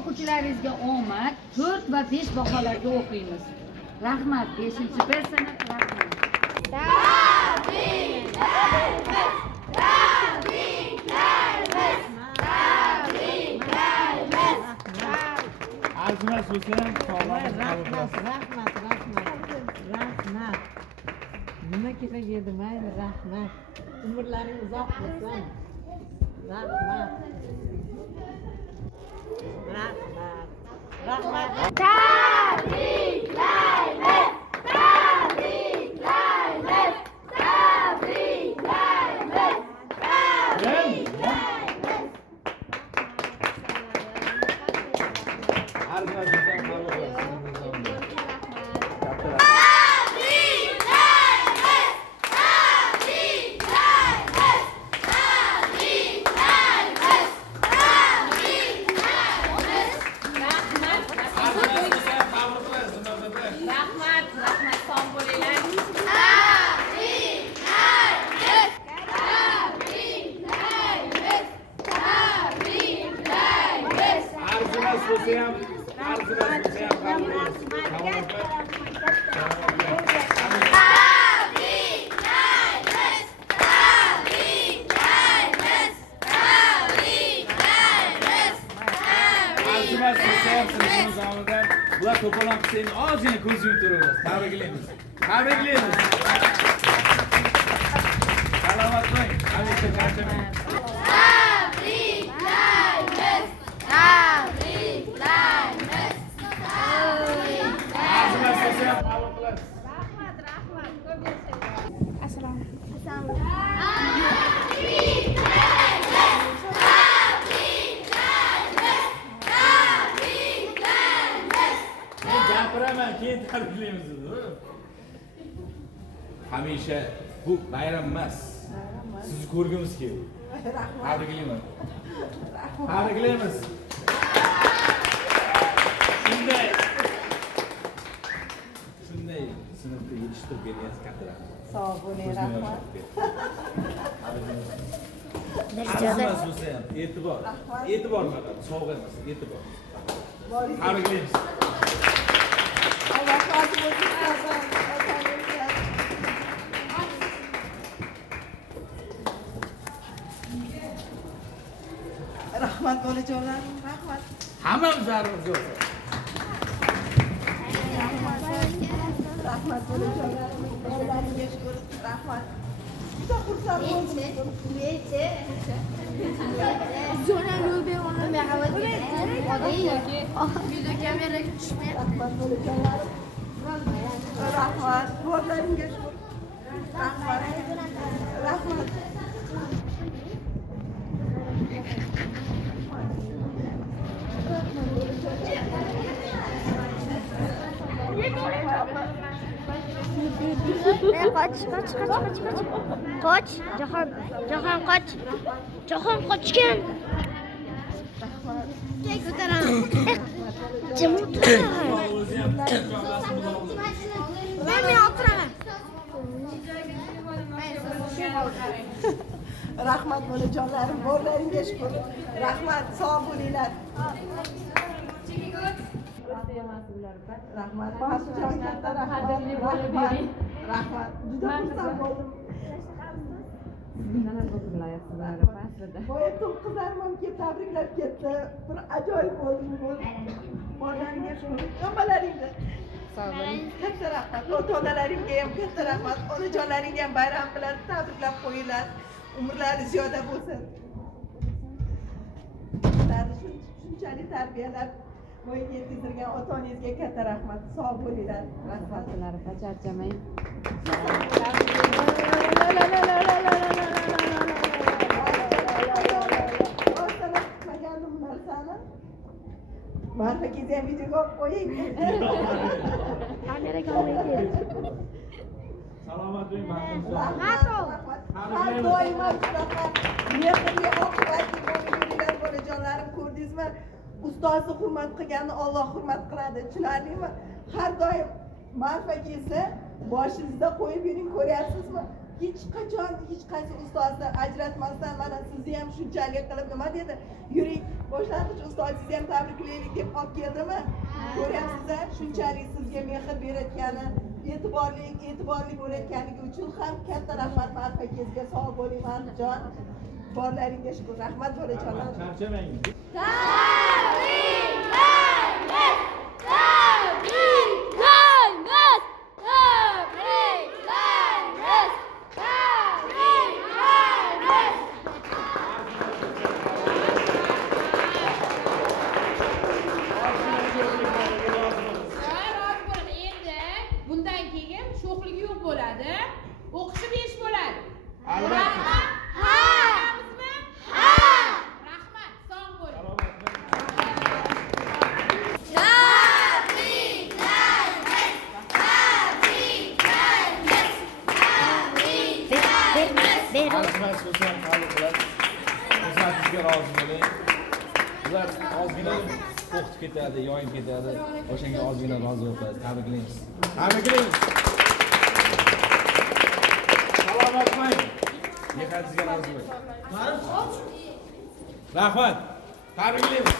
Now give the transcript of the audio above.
o'quvchilaringizga omad, 4 va 5 baholarga o'qiymiz. Rahmat, 5-B sinf rahmat. Arzimas bo'lsam, rahmat. Nima kerak edi, mayli, rahmat. Umrlaring uzoq bo'lsin. Rahmat. Bular to'polon qilsangiz ozgina ko'z yumib turamiz. Tabriklaymiz. Salomat bo'ling. Hamisha qanchaman. Keyin tabriklaymiz. Hamisha bu bayram emas. Sizni ko'rgimiz keldi. Tabriklayman. Shunday sinfda yetishtirib bergansiz katta rahmat. Sog' bo'ling, rahmat. Arzimas bo'lsa ham e'tibor faqat, sovg'a emas, e'tibor. Tabriklaymiz. Rahmat bolajonlar, rahmat. Hammamiz zarimizga o'tsa. Rahmat bolajonlar, bolalaringga shukr, rahmat. Juda xursand bo'ldim. Rahmat bolajonlar. Rahmat, bolalaringga shukr. Rahmat. Qoch, Jahon qoch. Jahon qochgan. Ko'taraman. Jim o'tiraman. Men o'tiraman. Rahmat bolajonlarim, bolalaringga shukr. Rahmat, sog' bo'linglar. Rahmat, Mahsujon katta rahmat. Rahmat. Juda xursand bo'ldim. Boya qizlarim ham kelib tabriklab ketdi. Bir ajoyib bo'ldim. Bolalaringga shukr. Hammalaringga sog' bo'ling. Katta rahmat. Ota-onalaringga ham katta rahmat. Onajonlaringga ham bayram bilan tabriklab qo'yinglar. Umrlari ziyoda bo'lsin. Shunchalik tarbiyalab voyaga yetkazdirgan ota-onangizga katta rahmat. Sog' bo'linglar. Rahmatlar, charchamang. Marfakiz ham videoga qo'ying. Kameraga olmaydi. Salomat bo'ling, baxtli Har doim shunaqa mehrli oqibatli bo'linglar bolajonlarim, ko'rdingizmi? Ustozni hurmat qilganni Alloh hurmat qiladi. Tushunarlimi? Har doim marfakizni boshingizda qo'yib yuring, ko'ryapsizmi? hech qachon hech qaysi ustozni ajratmasdan mana sizni ham shunchalik qilib nima dedi, yuring boshlang'ich ustozingizni ham tabriklaylik deb olib keldimi? Ko'ryapsiz, shunchalik sizga mehr berayotgani, e'tiborli bo'layotganligi uchun ham katta rahmat marhamatingizga sog' bo'ling, Marjon. Borlaringga shukr. Rahmat bolajonlar. Charchamang. Bundan keyin sho'xlik yo'q bo'ladi. O'qishib ish bo'ladi. Albatta. Rahmat, sog' bo'ling. Albatta xususan qabul qiladi. Xizmatingizga rozi bo'ling. Ular ozgina o'qitib ketadi, yoyib ketadi. O'shanga ozgina rozi bo'ladi. Tabriklaymiz. Tabriklaymiz. Salomat bo'ling. Mehnatingizga rozi bo'ling. Rahmat. Tabriklaymiz.